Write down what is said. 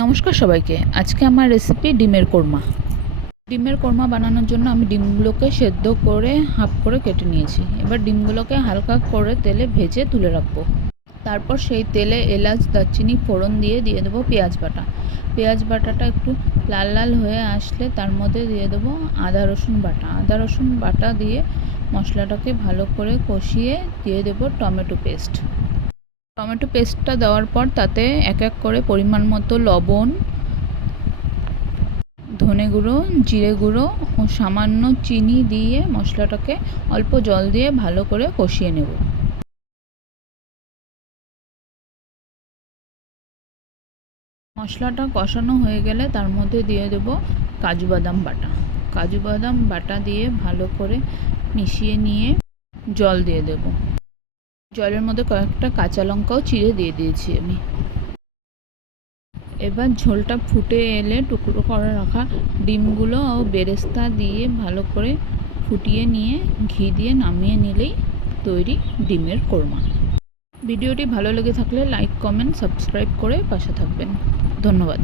নমস্কার সবাইকে। আজকে আমার রেসিপি ডিমের কোরমা। ডিমের কোরমা বানানোর জন্য আমি ডিমগুলোকে সেদ্ধ করে হাফ করে কেটে নিয়েছি। এবার ডিমগুলোকে হালকা করে তেলে ভেজে তুলে রাখবো। তারপর সেই তেলে এলাচ দারচিনি ফোড়ন দিয়ে দেবো পেঁয়াজ বাটা। পেঁয়াজ বাটাটা একটু লাল লাল হয়ে আসলে তার মধ্যে দিয়ে দেবো আদা রসুন বাটা। আদা রসুন বাটা দিয়ে মশলাটাকে ভালো করে কষিয়ে দিয়ে দেবো টমেটো পেস্ট। টমেটো পেস্টটা দেওয়ার পর তাতে এক এক করে পরিমাণ মতো লবণ, ধনে গুঁড়ো, জিরে গুঁড়ো ও সামান্য চিনি দিয়ে মশলাটাকে অল্প জল দিয়ে ভালো করে কষিয়ে নেব। মশলাটা কষানো হয়ে গেলে তার মধ্যে দিয়ে দেব কাজু বাদাম বাটা। কাজু বাদাম বাটা দিয়ে ভালো করে মিশিয়ে নিয়ে জল দিয়ে দেব। জলের মধ্যে কয়েকটা কাঁচা লঙ্কাও চিড়ে দিয়ে দিয়েছি আমি। এবার ঝোলটা ফুটে এলে টুকরো করে রাখা ডিমগুলো ও বেরেস্তা দিয়ে ভালো করে ফুটিয়ে নিয়ে ঘি দিয়ে নামিয়ে নিলেই তৈরি ডিমের কোরমা। ভিডিওটি ভালো লেগে থাকলে লাইক, কমেন্ট, সাবস্ক্রাইব করে পাশে থাকবেন। ধন্যবাদ।